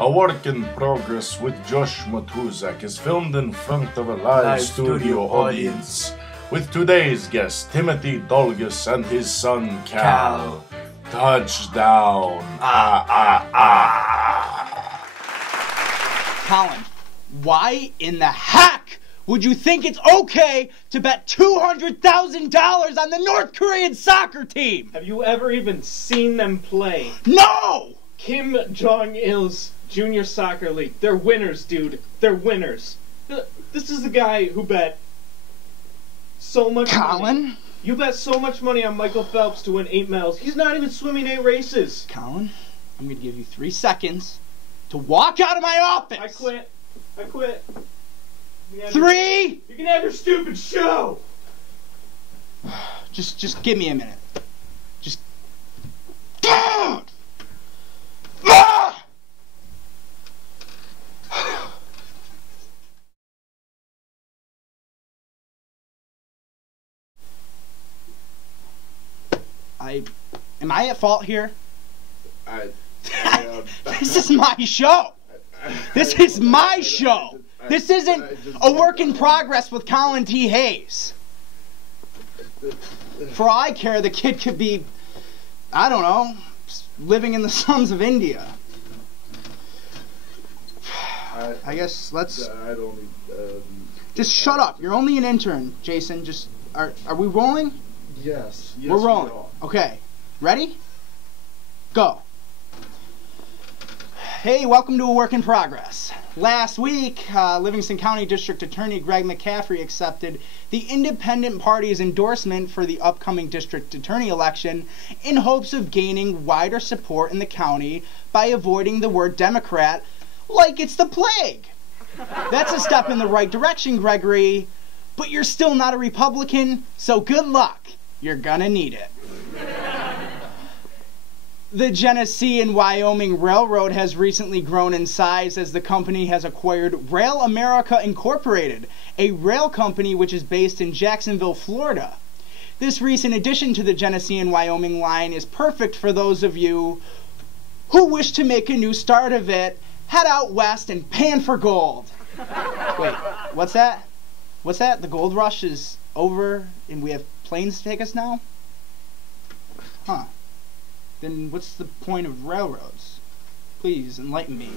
A Work in Progress with Josh Matusak is filmed in front of a live studio audience with today's guest, Timothy Dolgos, and his son, Cal. Touchdown. Colin, why in the heck would you think it's okay to bet $200,000 on the North Korean soccer team? Have you ever even seen them play? No! Kim Jong-il's Junior Soccer League. They're winners, dude. They're winners. This is the guy who bet so much Colin? money. You bet so much money on Michael Phelps to win 8 medals. He's not even swimming 8 races. Colin, I'm going to give you 3 seconds to walk out of my office. I quit. 3! You can have your stupid show. Just give me a minute. Just... Am I at fault here? This is my show. This is my show. This isn't a work in progress with Colin T. Hayes. For all I care, the kid could be, I don't know, living in the slums of India. I guess let's... just shut up. You're only an intern, Jason. Just, are we rolling? Yes. We're rolling. Okay. Ready? Go. Hey, welcome to A Work in Progress. Last week, Livingston County District Attorney Greg McCaffrey accepted the independent party's endorsement for the upcoming district attorney election in hopes of gaining wider support in the county by avoiding the word Democrat like it's the plague. That's a step in the right direction, Gregory, but you're still not a Republican, so good luck. You're gonna need it. The Genesee and Wyoming Railroad has recently grown in size as the company has acquired Rail America Incorporated, a rail company which is based in Jacksonville, Florida. This recent addition to the Genesee and Wyoming line is perfect for those of you who wish to make a new start of it, head out west and pan for gold. Wait, what's that? What's that? The gold rush is over and we have planes to take us now? Huh. Then what's the point of railroads? Please enlighten me.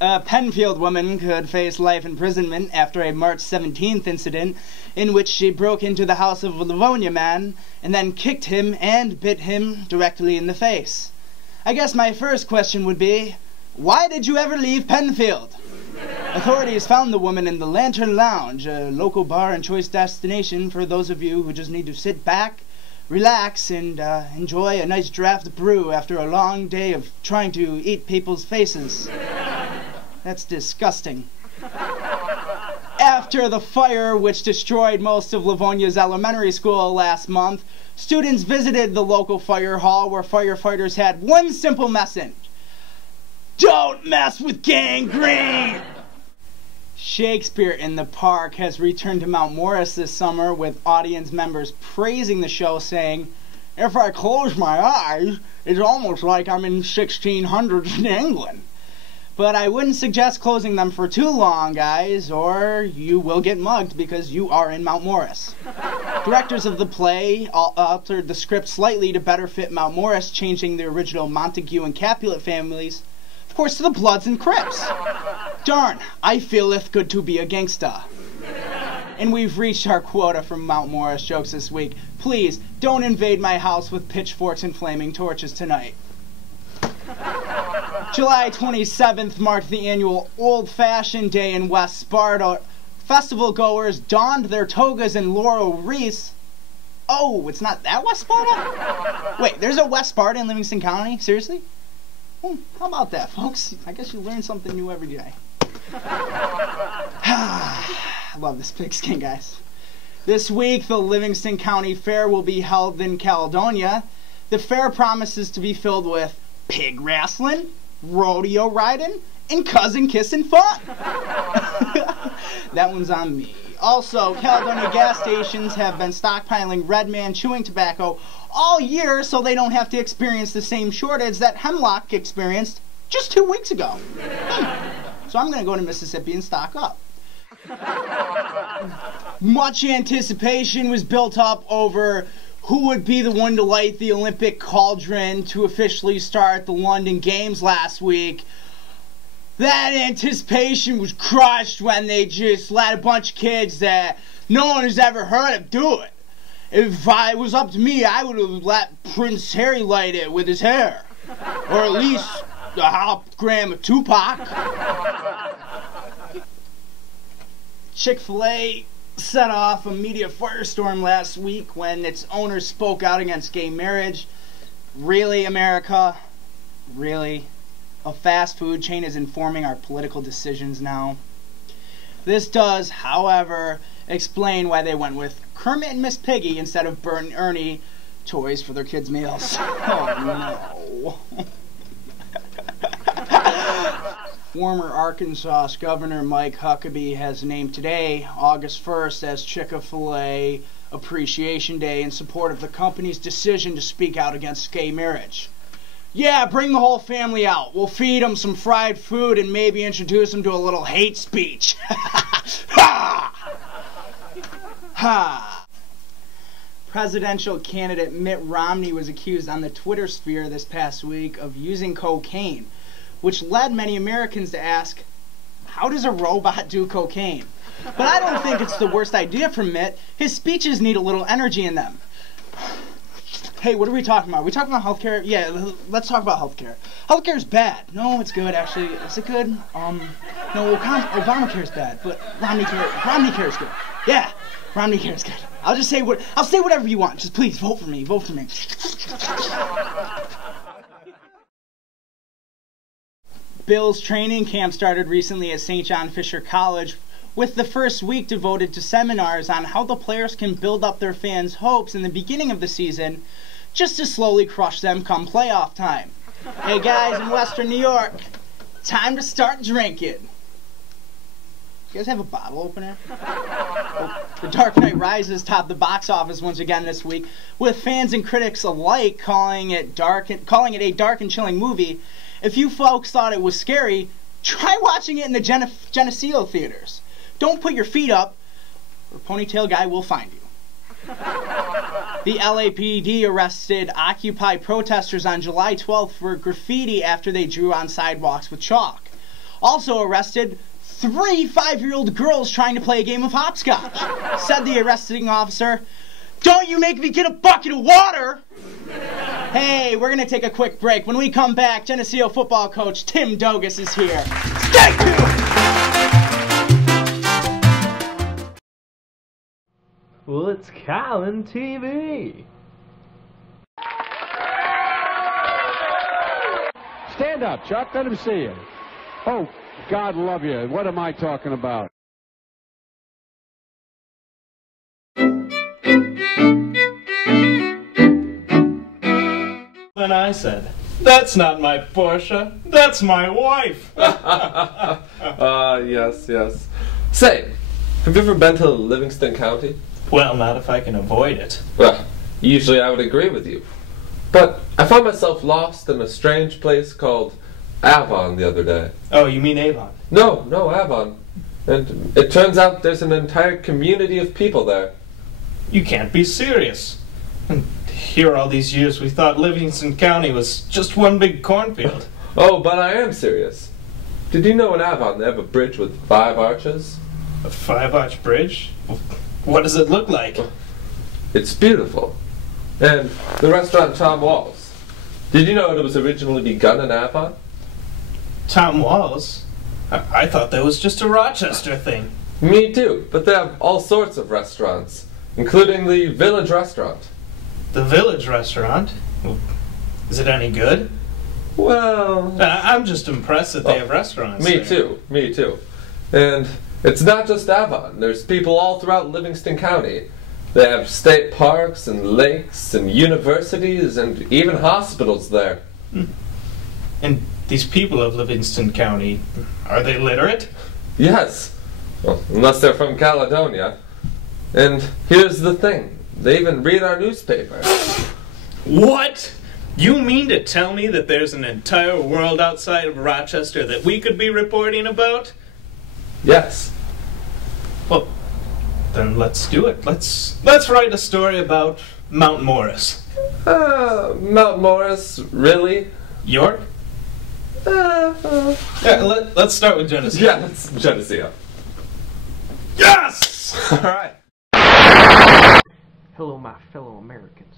A Penfield woman could face life imprisonment after a March 17th incident in which she broke into the house of a Livonia man and then kicked him and bit him directly in the face. I guess my first question would be, why did you ever leave Penfield? Authorities found the woman in the Lantern Lounge, a local bar and choice destination for those of you who just need to sit back, relax, and enjoy a nice draft brew after a long day of trying to eat people's faces. That's disgusting. After the fire which destroyed most of Livonia's elementary school last month, students visited the local fire hall where firefighters had one simple message. Don't mess with gangrene! Shakespeare in the Park has returned to Mount Morris this summer with audience members praising the show, saying, if I close my eyes, it's almost like I'm in 1600s in England. But I wouldn't suggest closing them for too long, guys, or you will get mugged because you are in Mount Morris. Directors of the play altered the script slightly to better fit Mount Morris, changing the original Montague and Capulet families, of course, to the Bloods and Crips. Darn, I feeleth good to be a gangsta. And we've reached our quota from Mount Morris jokes this week. Please, don't invade my house with pitchforks and flaming torches tonight. July 27th marked the annual Old Fashioned Day in West Sparta. Festival goers donned their togas and laurel wreaths. Oh, it's not that West Sparta? Wait, there's a West Sparta in Livingston County? Seriously? How about that, folks? I guess you learn something new every day. I love this pigskin, guys. This week, the Livingston County Fair will be held in Caledonia. The fair promises to be filled with pig wrestling, rodeo riding, and cousin kissing fun. That one's on me. Also, Caledonia gas stations have been stockpiling Red Man chewing tobacco all year so they don't have to experience the same shortage that hemlock experienced just 2 weeks ago. So I'm going to go to Mississippi and stock up. Much anticipation was built up over who would be the one to light the Olympic cauldron to officially start the London Games last week. That anticipation was crushed when they just let a bunch of kids that no one has ever heard of do it. If it was up to me, I would have let Prince Harry light it with his hair. Or at least a hologram of Tupac. Chick-fil-A set off a media firestorm last week when its owners spoke out against gay marriage. Really, America? Really? A fast food chain is informing our political decisions now. This does, however, explain why they went with Kermit and Miss Piggy instead of Bert and Ernie toys for their kids' meals. Oh no. Former Arkansas Governor Mike Huckabee has named today, August 1st, as Chick-fil-A Appreciation Day in support of the company's decision to speak out against gay marriage. Yeah, bring the whole family out. We'll feed them some fried food and maybe introduce them to a little hate speech. Ha! Ha! Presidential candidate Mitt Romney was accused on the Twitter sphere this past week of using cocaine, which led many Americans to ask, how does a robot do cocaine? But I don't think it's the worst idea for Mitt. His speeches need a little energy in them. Hey, what are we talking about? Are we talking about healthcare? Yeah, let's talk about healthcare. Healthcare's bad. No, it's good, actually. Is it good? No, Obamacare's bad, but Romney Care's good. Yeah, Romney Care's good. I'll say whatever you want. Just please vote for me. Vote for me. Bill's training camp started recently at St. John Fisher College, with the first week devoted to seminars on how the players can build up their fans' hopes in the beginning of the season, just to slowly crush them come playoff time. Hey guys in Western New York, time to start drinking. You guys have a bottle opener? The Dark Knight Rises topped the box office once again this week, with fans and critics alike calling it a dark and chilling movie. If you folks thought it was scary, try watching it in the Geneseo theaters. Don't put your feet up, or Ponytail Guy will find you. The LAPD arrested Occupy protesters on July 12th for graffiti after they drew on sidewalks with chalk. Also arrested 3 5-year-old girls trying to play a game of hopscotch. Said the arresting officer, "Don't you make me get a bucket of water!" Hey, we're going to take a quick break. When we come back, Geneseo football coach Tim Dolgos is here. Stay tuned! Well, it's Callan TV. Stand up, Chuck. Let him see you. Oh, God love you. What am I talking about? Then I said, "That's not my Porsche. That's my wife." Yes. Say, have you ever been to Livingston County? Well, not if I can avoid it. Well, usually I would agree with you. But I found myself lost in a strange place called Avon the other day. Oh, you mean Avon? No, Avon. And it turns out there's an entire community of people there. You can't be serious. Here all these years we thought Livingston County was just one big cornfield. Oh, but I am serious. Did you know in Avon they have a bridge with 5 arches? A 5-arch bridge? What does it look like? It's beautiful. And the restaurant Tom Wall's. Did you know it was originally begun in Avon? Tom Wall's? I thought that was just a Rochester thing. Me too, but they have all sorts of restaurants, including the Village Restaurant. The Village Restaurant? Is it any good? Well... I'm just impressed that they have restaurants Me there. too. And it's not just Avon. There's people all throughout Livingston County. They have state parks and lakes and universities and even hospitals there. And these people of Livingston County, are they literate? Yes. Well, unless they're from Caledonia. And here's the thing. They even read our newspaper. What? You mean to tell me that there's an entire world outside of Rochester that we could be reporting about? Yes. Well, then let's do it. Let's write a story about Mount Morris. Mount Morris, really? York? Yeah, let's start with Geneseo. Yeah, let's Geneseo. Yes! Alright. Hello, my fellow Americans.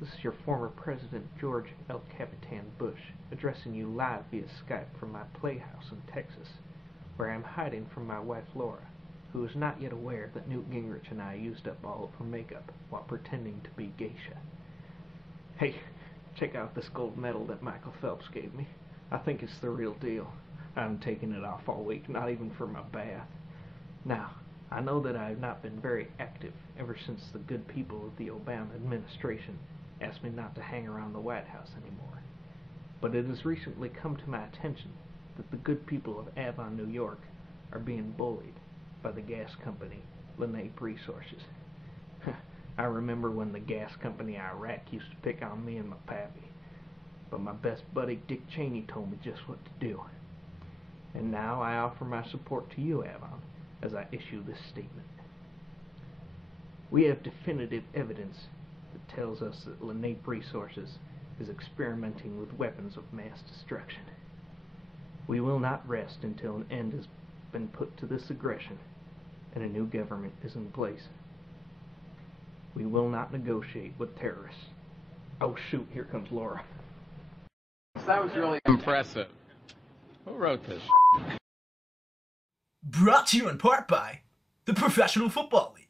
This is your former President George L. Capitan Bush addressing you live via Skype from my playhouse in Texas, where I am hiding from my wife Laura, who is not yet aware that Newt Gingrich and I used up all of her makeup while pretending to be geisha. Hey, check out this gold medal that Michael Phelps gave me. I think it's the real deal. I'm taking it off all week, not even for my bath. Now, I know that I have not been very active ever since the good people of the Obama administration asked me not to hang around the White House anymore. But it has recently come to my attention that the good people of Avon, New York are being bullied by the gas company, Lenape Resources. I remember when the gas company Iraq used to pick on me and my pappy. But my best buddy Dick Cheney told me just what to do. And now I offer my support to you, Avon, as I issue this statement. We have definitive evidence that tells us that Lenape Resources is experimenting with weapons of mass destruction. We will not rest until an end has been put to this aggression and a new government is in place. We will not negotiate with terrorists. Oh shoot, here comes Laura. That was really impressive. Who wrote this? Brought to you in part by the Professional Football League.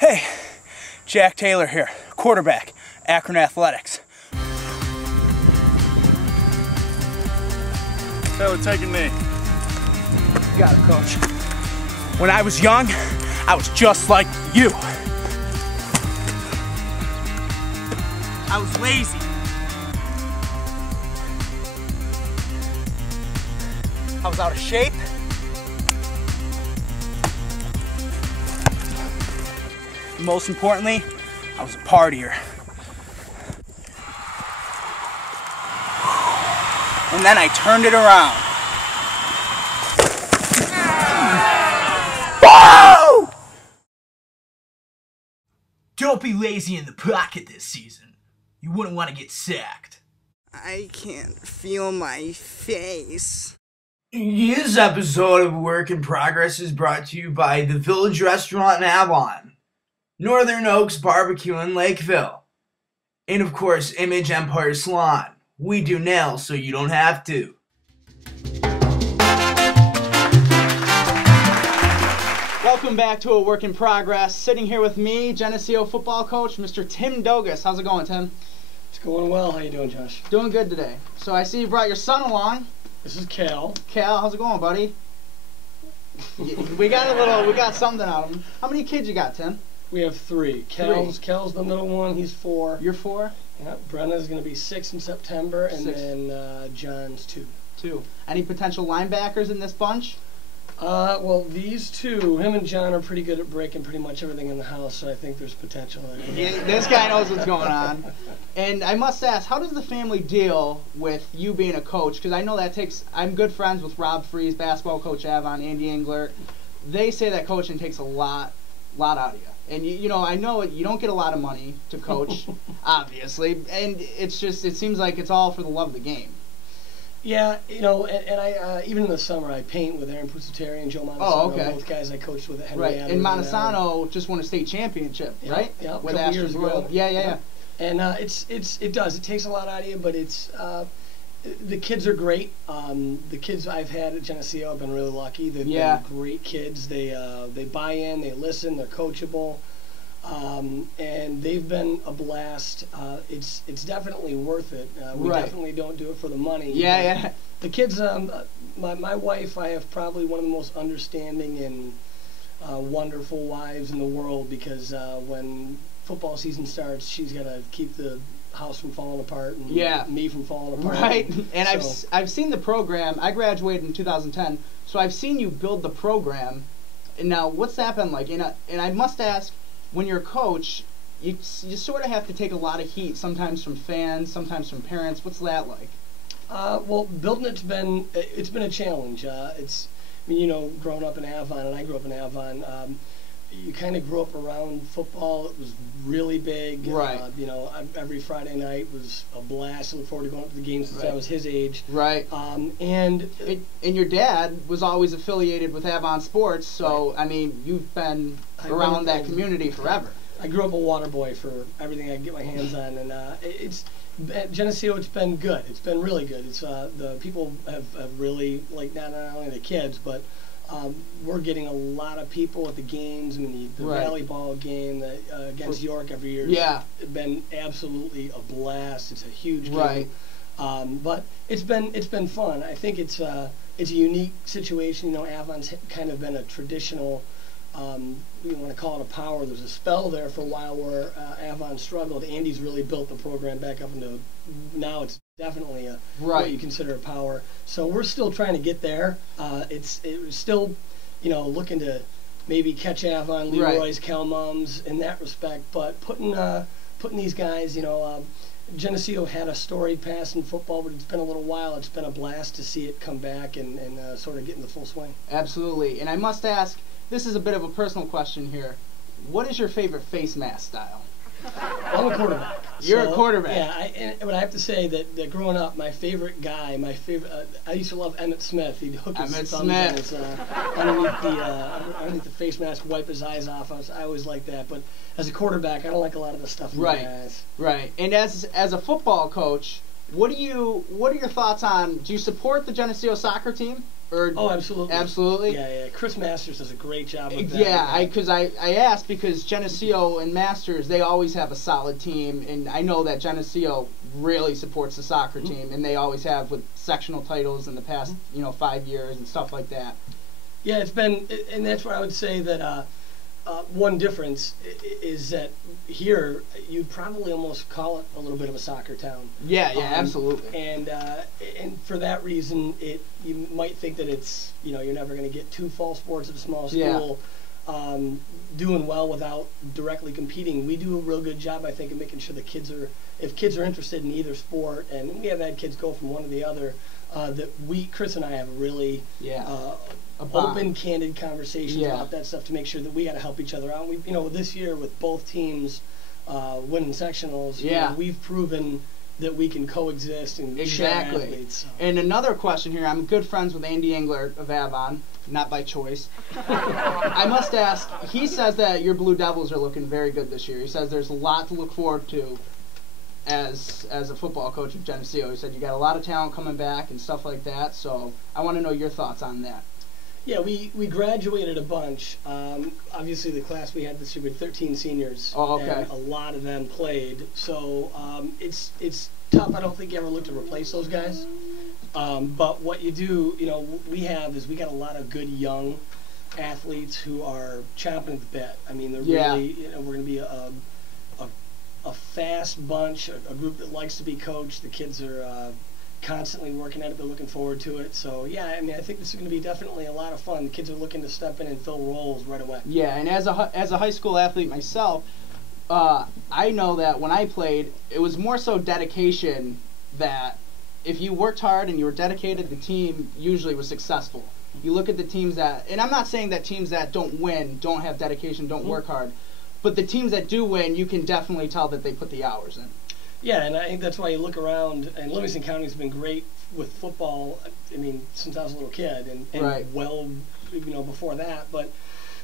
Hey, Jack Taylor here, quarterback, Akron Athletics. Taylor, taking me. You got it, coach. When I was young, I was just like you. I was lazy. I was out of shape. Most importantly, I was a partier. And then I turned it around. Whoa! Don't be lazy in the pocket this season. You wouldn't want to get sacked. I can't feel my face. This episode of Work in Progress is brought to you by the Village Restaurant in Avon, Northern Oaks Barbecue in Lakeville, and of course Image Empire Salon. We do nails so you don't have to. Welcome back to A Work in Progress. Sitting here with me, Geneseo football coach, Mr. Tim Dolgos. How's it going, Tim? It's going well. How you doing, Josh? Doing good today. So I see you brought your son along. This is Cal. Cal, how's it going, buddy? We got something out of him. How many kids you got, Tim? We have three. Cal's the middle one. He's 4. You're 4? Yeah. Brenna's going to be 6 in September, and 6. then John's 2. 2. Any potential linebackers in this bunch? Well, these two, him and John, are pretty good at breaking pretty much everything in the house, so I think there's potential there. Yeah, this guy knows what's going on. And I must ask, how does the family deal with you being a coach? Because I know that takes... I'm good friends with Rob Freeze, basketball coach Avon, Andy Engler. They say that coaching takes a lot out of you. And, you know, I know you don't get a lot of money to coach, obviously. And it's just, it seems like it's all for the love of the game. Yeah, and I even in the summer I paint with Aaron Pusateri and Joe Montesano. Oh, okay. Both guys I coached with at Henry Right, Adler, and Montesano just won a state championship, right? Yeah, with a couple years Astros. ago. Yeah. And it does. It takes a lot out of you, but it's the kids are great. The kids I've had at Geneseo have been really lucky. They've been great kids. They buy in, they listen, they're coachable, and they've been a blast. It's definitely worth it. We definitely don't do it for the money. Yeah. The kids, my wife, I have probably one of the most understanding and wonderful wives in the world, because when football season starts, she's got to keep the house from falling apart and me from falling apart. Right, and I've seen the program. I graduated in 2010, so I've seen you build the program. And now, what's that been like? And I must ask, when you're a coach, you sort of have to take a lot of heat, sometimes from fans, sometimes from parents. What's that like? Well, building it's been a challenge. Growing up in Avon, and I grew up in Avon, you kind of grew up around football. It was really big. Right. Every Friday night was a blast. I look forward to going up to the games since I was his age. Right. And your dad was always affiliated with Avon Sports, so I mean, you've been around that community forever. I grew up a water boy for everything I could get my hands on, and at Geneseo, it's been good. It's been really good. It's the people have really, like, not only the kids, but we're getting a lot of people at the games. I mean, the volleyball game against York every year has been absolutely a blast. It's a huge game. Right. But it's been fun. I think it's a unique situation. Avon's kind of been a traditional, you want to call it a power. There's a spell there for a while where Avon struggled. Andy's really built the program back up into, now it's definitely what you consider a power. So we're still trying to get there. It was still, looking to maybe catch Avon, Leroy's, Calmums in that respect. But putting these guys, Geneseo had a storied past in football, but it's been a little while. It's been a blast to see it come back and sort of get into full swing. Absolutely. And I must ask, this is a bit of a personal question here. What is your favorite face mask style? I'm a quarterback. You're a quarterback. Yeah, but I have to say that growing up, my favorite guy, I used to love Emmitt Smith. He'd hook his thumbs on his, underneath the face mask, wipe his eyes off. I always liked that. But as a quarterback, I don't like a lot of the stuff in my eyes. Right. And as a football coach, what are your thoughts on? Do you support the Geneseo soccer team? Oh, absolutely. Absolutely? Yeah. Chris Masters does a great job with that. Yeah, because I asked because Geneseo and Masters, they always have a solid team, and I know that Geneseo really supports the soccer team, and they always have with sectional titles in the past, 5 years and stuff like that. Yeah, it's been, and that's what I would say that one difference is that here you'd probably almost call it a little bit of a soccer town. Yeah, absolutely. And for that reason, you might think that it's you're never going to get two fall sports at a small school doing well without directly competing. We do a real good job, I think, of making sure if kids are interested in either sport, and we have had kids go from one to the other, that Chris and I have really open, candid conversations about that stuff to make sure that we got to help each other out. We, this year with both teams winning sectionals, we've proven that we can coexist and share athletes. So. And another question here, I'm good friends with Andy Engler of Avon, not by choice. I must ask, he says that your Blue Devils are looking very good this year. He says there's a lot to look forward to as a football coach of Geneseo. He said you got a lot of talent coming back and stuff like that, so I want to know your thoughts on that. Yeah, we graduated a bunch. Obviously, the class we had this year, we had 13 seniors. Oh, okay. And a lot of them played. So it's tough. I don't think you ever look to replace those guys. But what you do, we got a lot of good young athletes who are chomping at the bit. I mean, they're really, we're going to be a fast bunch, a group that likes to be coached. The kids are constantly working at it. They're looking forward to it. So, I think this is going to be definitely a lot of fun. The kids are looking to step in and fill roles right away. Yeah, and as a high school athlete myself, I know that when I played, it was more so dedication that if you worked hard and you were dedicated, the team usually was successful. You look at the teams that, and I'm not saying that teams that don't win, don't have dedication, don't work hard, but the teams that do win, you can definitely tell that they put the hours in. Yeah, and I think that's why you look around, and Livingston County has been great with football, I mean, since I was a little kid, and Right. well, before that. But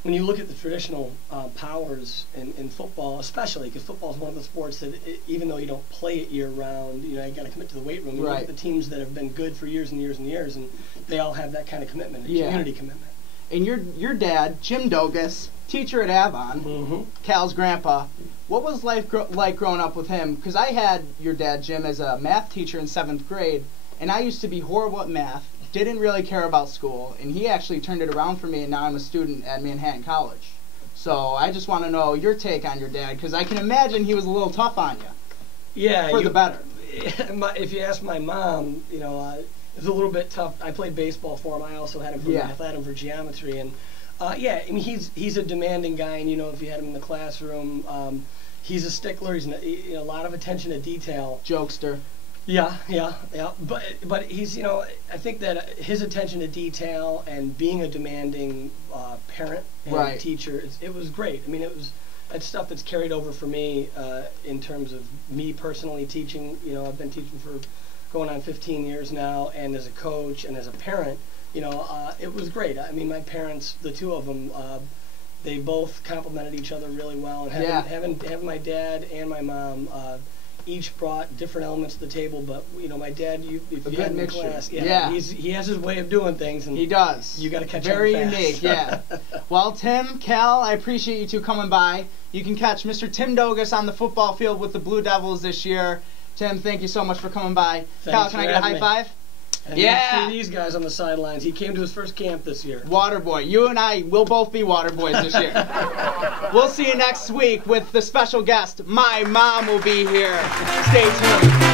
when you look at the traditional powers in football, especially because football is one of the sports that, even though you don't play it year round, you got to commit to the weight room. You look Right. at the teams that have been good for years and years and years, and they all have that kind of commitment, a Yeah. community commitment. And your dad, Jim Dolgos, teacher at Avon, Mm-hmm. Cal's grandpa. What was life like growing up with him? Because I had your dad, Jim, as a math teacher in 7th grade, and I used to be horrible at math, didn't really care about school, and he actually turned it around for me, and now I'm a student at Manhattan College. So I just want to know your take on your dad, because I can imagine he was a little tough on you. Yeah, For the better. If you ask my mom, it was a little bit tough. I played baseball for him. I also had him for math. I had him for geometry, and I mean he's a demanding guy, and if you had him in the classroom, he's a stickler. He's a lot of attention to detail. Jokester. Yeah. But he's I think that his attention to detail and being a demanding parent and Right. teacher, it was great. I mean, it's stuff that's carried over for me in terms of me personally teaching. I've been teaching for going on 15 years now, and as a coach and as a parent, it was great. I mean, my parents, the two of them, they both complemented each other really well, and having my dad and my mom each brought different elements to the table. But my dad, if you had him in class, he has his way of doing things, and he does. You got to catch Very him fast. unique, yeah. Well, Tim, Cal, I appreciate you two coming by. You can catch Mr. Tim Dolgos on the football field with the Blue Devils this year. Tim, thank you so much for coming by. Cal, can I get a high five? And yeah. See these guys on the sidelines. He came to his first camp this year. Waterboy. You and I will both be water boys this year. We'll see you next week with the special guest. My mom will be here. Stay tuned.